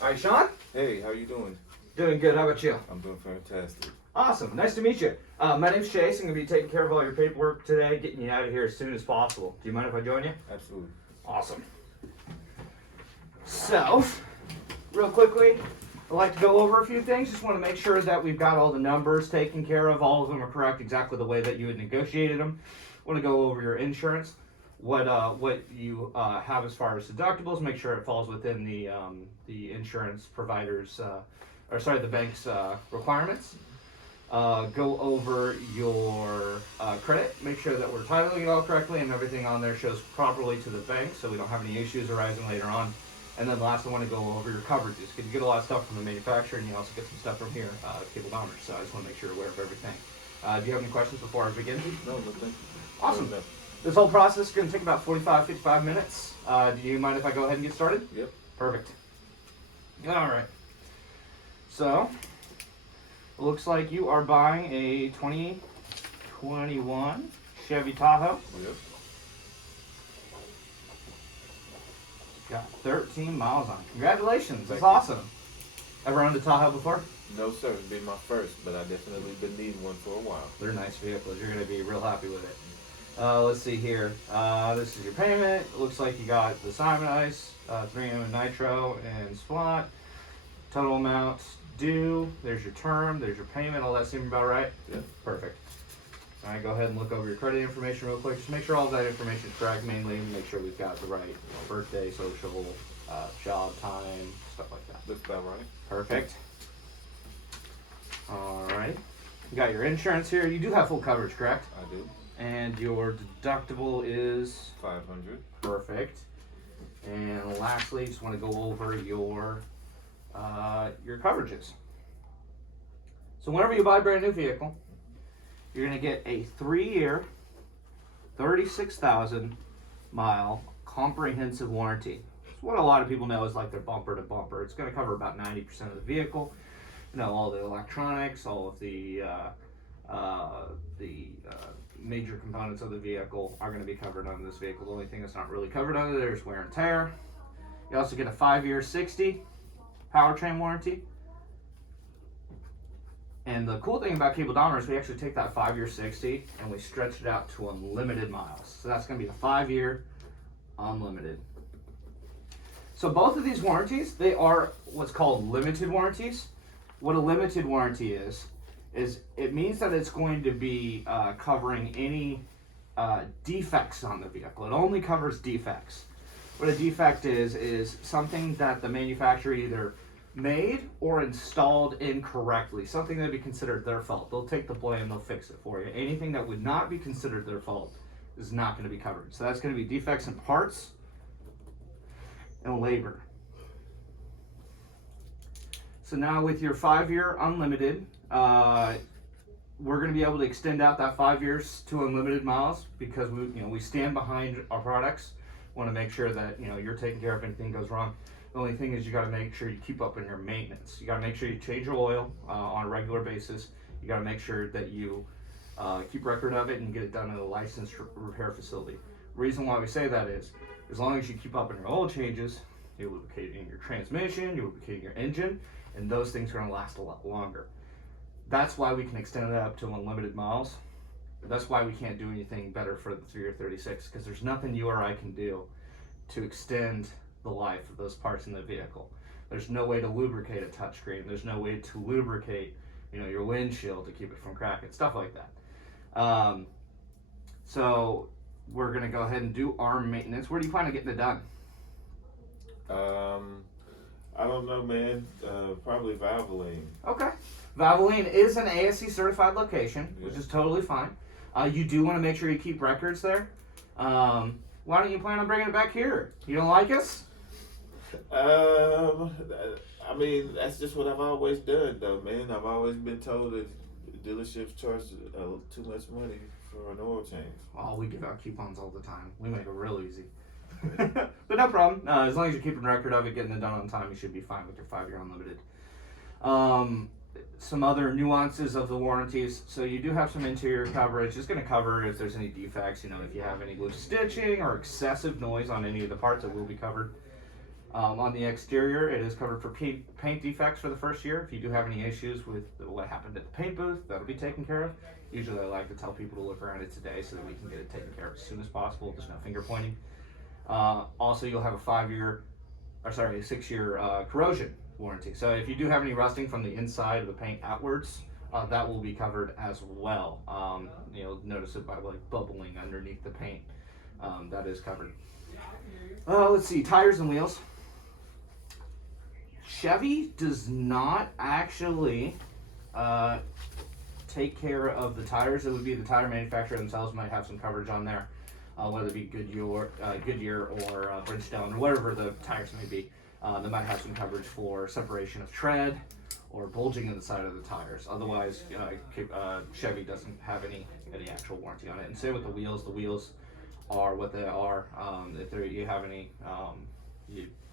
All right, Sean? Hey, how you doing? Doing good. How about you? I'm doing fantastic. Awesome. Nice to meet you. My name's Chase. I'm going to be taking care of all your paperwork today, getting you out of here as soon as possible. Do you mind if I join you? Absolutely. Awesome. So, real quickly, I'd like to go over a few things. Just want to make sure that we've got all the numbers taken care of. All of them are correct exactly the way that you had negotiated them. Want to go over your insurance, what you have as far as deductibles. Make sure it falls within the insurance provider's, the bank's requirements. Go over your credit. Make sure that we're titling it all correctly and everything on there shows properly to the bank, so we don't have any issues arising later on. And then last, I want to go over your coverages, because you get a lot of stuff from the manufacturer, and you also get some stuff from here, Cable Dahmer. So I just want to make sure you're aware of everything. Do you have any questions before I begin? No, thank you. Awesome. No. This whole process is going to take about 55 minutes. Do you mind if I go ahead and get started? Yep. Perfect. All right. So, it looks like you are buying a 2021 Chevy Tahoe. Yep. Got 13 miles on. Congratulations. That's Thank you. awesome. Ever owned a Tahoe before? No, sir. It'd be my first, but I definitely been needing one for a while. They're nice vehicles. You're going to be real happy with it. Let's see here. This is your payment. It looks like you got the Simon Ice, 3M and Nitro and Splot. Total amount due. There's your term. There's your payment. All that seem about right? Yep. Perfect. All right, go ahead and look over your credit information real quick. Just make sure all that information is correct. Mainly, make sure we've got the right birthday, social, job, time, stuff like that. Looks about right. Perfect. All right. You got your insurance here. You do have full coverage, correct? I do. And your deductible is 500. perfect. And lastly, just want to go over your coverages. So whenever you buy a brand new vehicle, you're going to get a 3-year, 36,000 mile comprehensive warranty. It's what a lot of people know is like their bumper to bumper. It's going to cover about 90% of the vehicle. You know, all the electronics, all of the major components of the vehicle are going to be covered on this vehicle. The only thing that's not really covered under there is wear and tear. You also get a 5-year 60 powertrain warranty. And the cool thing about Cable Dahmer is we actually take that 5-year 60 and we stretch it out to unlimited miles. So that's going to be the 5-year unlimited. So both of these warranties, they are what's called limited warranties. What a limited warranty is it means that it's going to be covering any defects on the vehicle. It only covers defects. What a defect is something that the manufacturer either made or installed incorrectly, something that would be considered their fault. They'll take the blame, they'll fix it for you. Anything that would not be considered their fault is not going to be covered. So that's going to be defects in parts and labor. So now with your 5-year unlimited, we're going to be able to extend out that 5 years to unlimited miles because we stand behind our products. Want to make sure that you're taking care of anything goes wrong. The only thing is you got to make sure you keep up on your maintenance. You got to make sure you change your oil on a regular basis. You got to make sure that you keep record of it and get it done at a licensed repair facility. Reason why we say that is, as long as you keep up on your oil changes, you're lubricating your transmission, you're lubricating your engine, and those things are going to last a lot longer. That's why we can extend it up to unlimited miles. That's why we can't do anything better for the 3-year 36, because there's nothing you or I can do to extend the life of those parts in the vehicle. There's no way to lubricate a touchscreen. There's no way to lubricate, your windshield to keep it from cracking, stuff like that. So we're gonna go ahead and do our maintenance. Where do you plan on getting it done? I don't know, man. Probably Valvoline. Okay. Valvoline is an ASC certified location, which is totally fine. You do want to make sure you keep records there. Why don't you plan on bringing it back here? You don't like us? I mean, that's just what I've always done, though, man. I've always been told that dealerships charge too much money for an oil change. Well, we give out coupons all the time. We make it real easy. But no problem. As long as you're keeping record of it, getting it done on time, you should be fine with your 5-year unlimited. Some other nuances of the warranties. So you do have some interior coverage. It's going to cover if there's any defects, if you have any loose stitching or excessive noise on any of the parts, it will be covered. On the exterior, it is covered for paint defects for the first year. If you do have any issues with what happened at the paint booth, that'll be taken care of. Usually I like to tell people to look around it today so that we can get it taken care of as soon as possible. There's no finger pointing. Also, you'll have a 6-year corrosion warranty. So if you do have any rusting from the inside of the paint outwards, that will be covered as well. You'll notice it by like bubbling underneath the paint. That is covered. Let's see, tires and wheels. Chevy does not actually take care of the tires. It would be the tire manufacturer themselves might have some coverage on there, whether it be Goodyear or Bridgestone or whatever the tires may be. They might have some coverage for separation of tread or bulging in the side of the tires. Otherwise, Chevy doesn't have any actual warranty on it. And same with the wheels. The wheels are what they are. If you have any,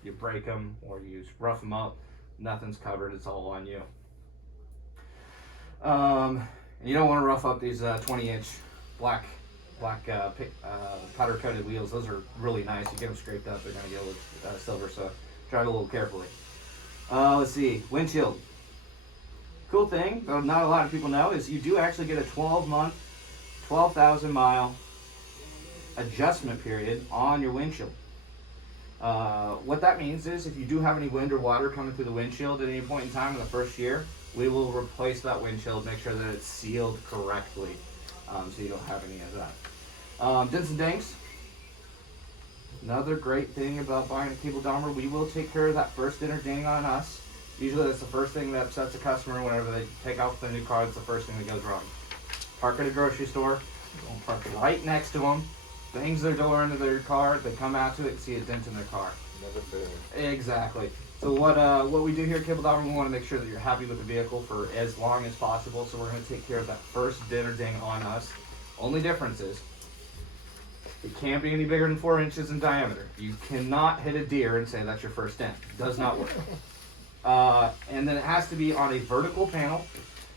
you break them or you rough them up, nothing's covered. It's all on you. And you don't want to rough up these 20-inch black powder coated wheels. Those are really nice. You get them scraped up, they're going to get a little silver. So drive a little carefully. Let's see, windshield. Cool thing, though not a lot of people know, is you do actually get a 12-month, 12,000 mile adjustment period on your windshield. What that means is if you do have any wind or water coming through the windshield at any point in time in the first year, we will replace that windshield, make sure that it's sealed correctly, so you don't have any of that. Dents and dings. Another great thing about buying a cable Dahmer, we will take care of that first dent or ding on us. Usually that's the first thing that upsets a customer whenever they take out the new car. It's the first thing that goes wrong. Park at a grocery store, park right next to them, bangs their door into their car, they come out to it and see a dent in their car. Never fails. Exactly. So what we do here at Cable Dahmer, we want to make sure that you're happy with the vehicle for as long as possible. So we're going to take care of that first dent or ding on us. Only difference is it can't be any bigger than 4 inches in diameter. You cannot hit a deer and say that's your first dent. It does not work. And then it has to be on a vertical panel.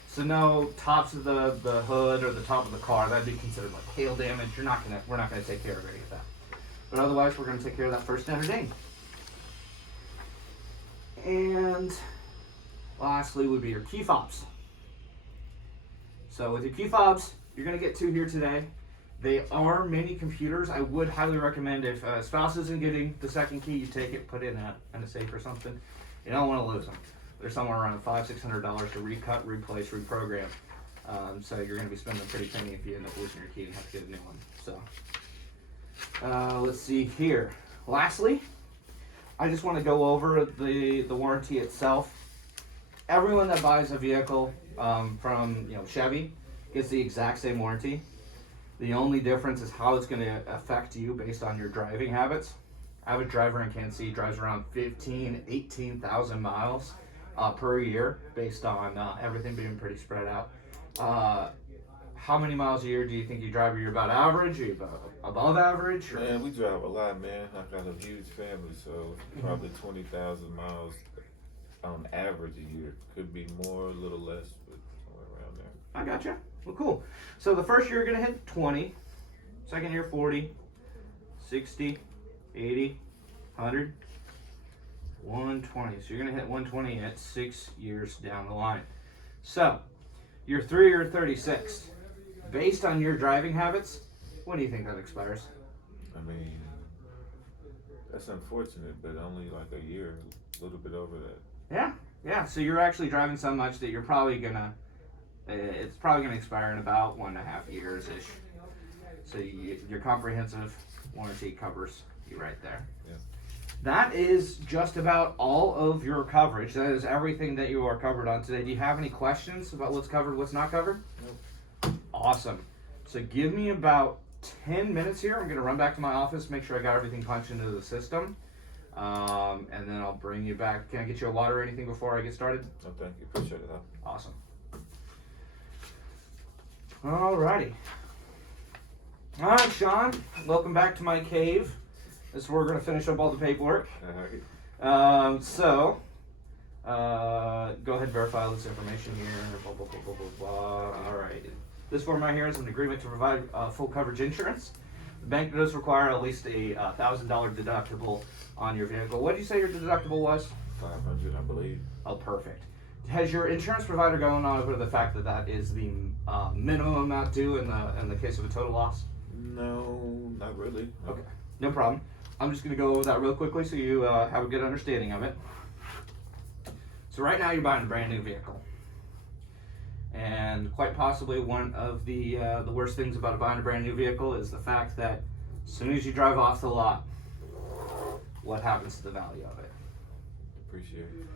So no tops of the hood or the top of the car. That'd be considered like hail damage. We're not gonna take care of any of that. But otherwise, we're gonna take care of that first dent or ding. And lastly would be your key fobs. So with your key fobs, you're gonna get 2 here today. They are mini computers. I would highly recommend if a spouse isn't getting the second key, you take it, put it in a safe or something. You don't want to lose them. They're somewhere around $500-600 to recut, replace, reprogram. So you're going to be spending a pretty penny if you end up losing your key and have to get a new one. So let's see here. Lastly, I just want to go over the warranty itself. Everyone that buys a vehicle from Chevy gets the exact same warranty. The only difference is how it's going to affect you based on your driving habits. Average driver in Kansas City drives around 18,000 miles per year based on everything being pretty spread out. How many miles a year do you think you drive? Are you about average? Are you about above average? Or? Man, we drive a lot, man. I got a huge family, so probably 20,000 miles on average a year. Could be more, a little less, but somewhere around there. I gotcha. Well, cool. So the first year you're going to hit 20, second year 40, 60, 80, 100, 120. So you're going to hit 120 at 6 years down the line. So your 3 or 36, based on your driving habits, when do you think that expires? I mean, that's unfortunate, but only like a year, a little bit over that. Yeah. So you're actually driving so much that you're probably gonna, it's probably gonna expire in about 1.5 years ish. So your comprehensive warranty covers you right there. Yeah. That is just about all of your coverage. That is everything that you are covered on today. Do you have any questions about what's covered, what's not covered? Nope. Awesome. So give me about 10 minutes here. I'm going to run back to my office, make sure I got everything punched into the system. And then I'll bring you back. Can I get you a water or anything before I get started? No, thank you. Appreciate it. Awesome. Alrighty. Alright, Sean. Welcome back to my cave. This is where we're going to finish up all the paperwork. Go ahead and verify all this information here. Blah, blah, blah. Alright. This form right here is an agreement to provide full coverage insurance. bank does require at least a $1,000 deductible on your vehicle. What did you say your deductible was? 500, I believe. Oh, perfect. Has your insurance provider gone over the fact that that is the minimum amount due in the case of a total loss? No, not really. No. Okay, no problem. I'm just going to go over that real quickly so you have a good understanding of it. So right now you're buying a brand new vehicle. And quite possibly one of the worst things about buying a brand new vehicle is the fact that as soon as you drive off the lot, what happens to the value of it? Appreciate it.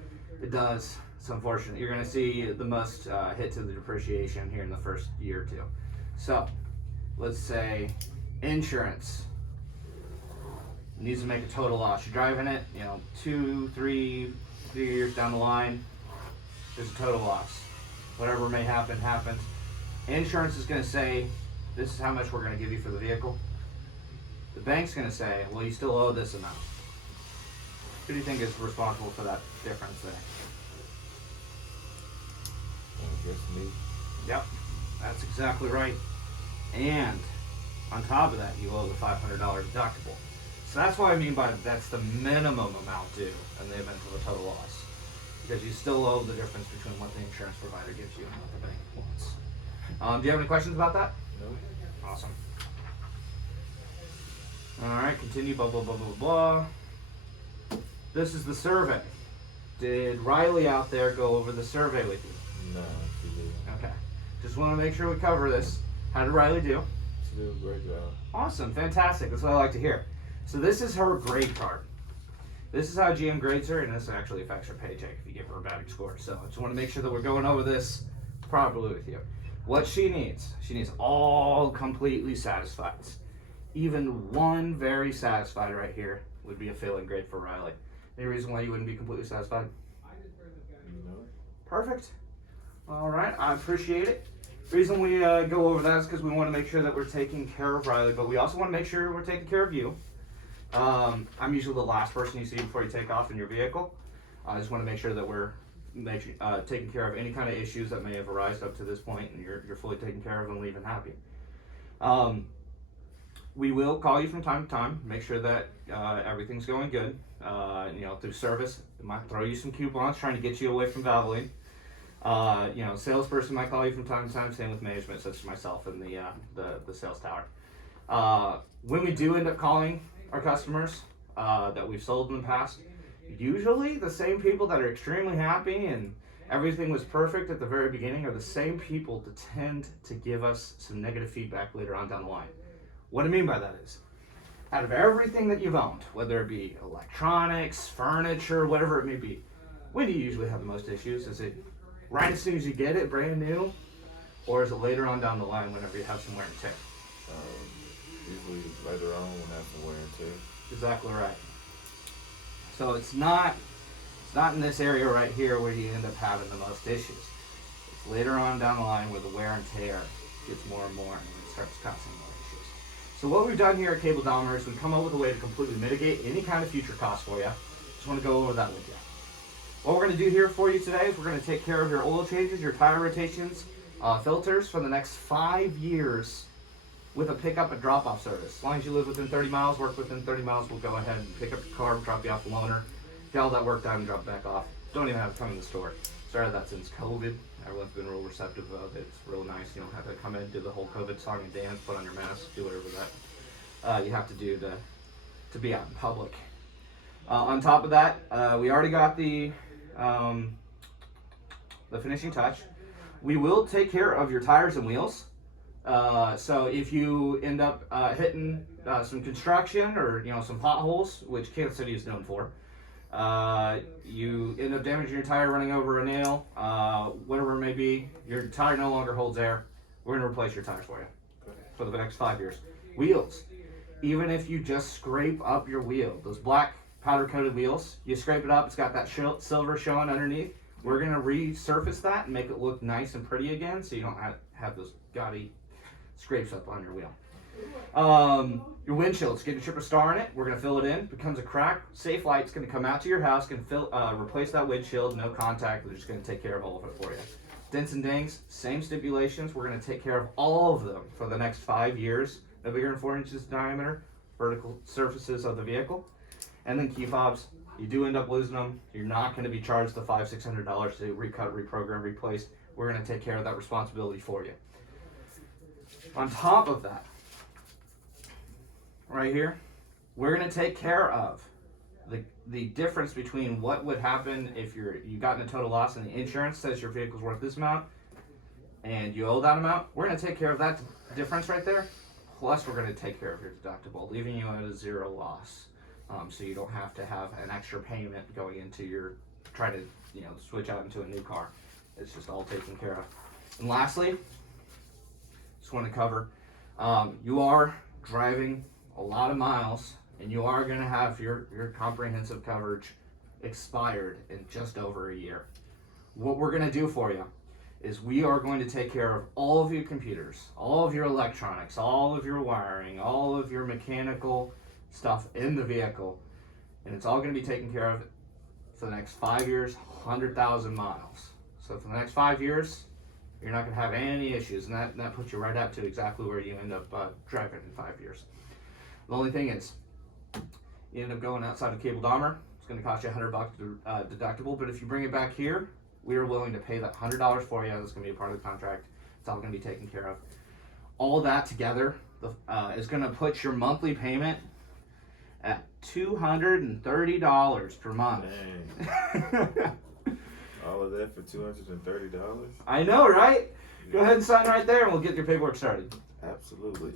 It does. It's unfortunate. You're going to see the most hit to the depreciation here in the first year or two. So, let's say insurance needs to make a total loss. You're driving it, 2, 3 years down the line, there's a total loss. Whatever may happen, happens. Insurance is going to say, this is how much we're going to give you for the vehicle. The bank's going to say, well, you still owe this amount. Who do you think is responsible for that difference there? I guess me. Yep, that's exactly right. And on top of that, you owe the $500 deductible. So that's what I mean by that's the minimum amount due in the event of a total loss. Because you still owe the difference between what the insurance provider gives you and what the bank wants. Do you have any questions about that? No. Awesome. Alright, continue, blah, blah, blah, blah, blah. This is the survey. Did Riley out there go over the survey with you? No, she didn't. Okay. Just want to make sure we cover this. How did Riley do? She did a great job. Awesome, fantastic. That's what I like to hear. So this is her grade card. This is how GM grades her, and this actually affects her paycheck if you give her a bad score. So I just want to make sure that we're going over this properly with you. What she needs all completely satisfied. Even one very satisfied right here would be a failing grade for Riley. Any reason why you wouldn't be completely satisfied? No. Perfect. All right, I appreciate it. The reason we go over that is because we want to make sure that we're taking care of Riley, but we also want to make sure we're taking care of you. I'm usually the last person you see before you take off in your vehicle. I just want to make sure that we're taking care of any kind of issues that may have arisen up to this point, and you're fully taken care of and leaving happy. We will call you from time to time, make sure that everything's going good. Through service, it might throw you some coupons trying to get you away from Valvoline. Salesperson might call you from time to time, same with management, such as myself and the sales tower. When we do end up calling our customers that we've sold in the past, usually the same people that are extremely happy and everything was perfect at the very beginning are the same people that tend to give us some negative feedback later on down the line. What I mean by that is, out of everything that you've owned, whether it be electronics, furniture, whatever it may be, when do you usually have the most issues? Is it right as soon as you get it, brand new? Or is it later on down the line whenever you have some wear and tear? Usually later on when I have to wear and tear. Exactly right. So it's not in this area right here where you end up having the most issues. It's later on down the line where the wear and tear gets more and more and it starts causing more issues. So what we've done here at Cable Dahmer is we've come up with a way to completely mitigate any kind of future costs for you. Just want to go over that with you. What we're going to do here for you today is we're going to take care of your oil changes, your tire rotations, filters for the next 5 years with a pickup and drop-off service. As long as you live within 30 miles, work within 30 miles, we'll go ahead and pick up your car, drop you off the loaner, get all that work done, and drop it back off. Don't even have to come in the store. Started that since COVID. Everyone's been real receptive of it. It's real nice. You don't have to come in, do the whole COVID song and dance, put on your mask, do whatever that you have to do to be out in public. On top of that, we already got the finishing touch. We will take care of your tires and wheels. So if you end up hitting some construction or some potholes, which Kansas City is known for, you end up damaging your tire, running over a nail, whatever it may be, your tire no longer holds air, we're going to replace your tires for you for the next 5 years. Wheels, even if you just scrape up your wheel, those black powder coated wheels, you scrape it up, it's got that silver showing underneath, we're going to resurface that and make it look nice and pretty again so you don't have those gaudy scrapes up on your wheel. Your windshield's getting a chip or star in it. We're going to fill it in. Becomes a crack. Safe Light's going to come out to your house, going to replace that windshield. No contact. They're just going to take care of all of it for you. Dents and dings, same stipulations. We're going to take care of all of them for the next 5 years. no bigger than 4 inches diameter, vertical surfaces of the vehicle, and then key fobs. You do end up losing them. You're not going to be charged the $500-600 to recut, reprogram, replace. We're going to take care of that responsibility for you. On top of that, right here, we're going to take care of the difference between what would happen if you got in a total loss and the insurance says your vehicle's worth this amount and you owe that amount. We're going to take care of that difference right there. Plus, we're going to take care of your deductible, leaving you at a zero loss. So you don't have to have an extra payment going into your trying to switch out into a new car. It's just all taken care of. And lastly, just want to cover, you are driving a lot of miles, and you are going to have your comprehensive coverage expired in just over a year. What we're going to do for you is we are going to take care of all of your computers, all of your electronics, all of your wiring, all of your mechanical stuff in the vehicle, and it's all going to be taken care of for the next 5 years, 100,000 miles. So for the next 5 years, you're not going to have any issues, and that puts you right up to exactly where you end up driving in 5 years. The only thing is, you end up going outside of Cable Dahmer, it's going to cost you $100 deductible, but if you bring it back here, we are willing to pay that $100 for you. That's going to be a part of the contract. It's all going to be taken care of. All that together is going to put your monthly payment at $230 per month. Dang. All of that for $230? I know, right? Go ahead and sign right there and we'll get your paperwork started. Absolutely.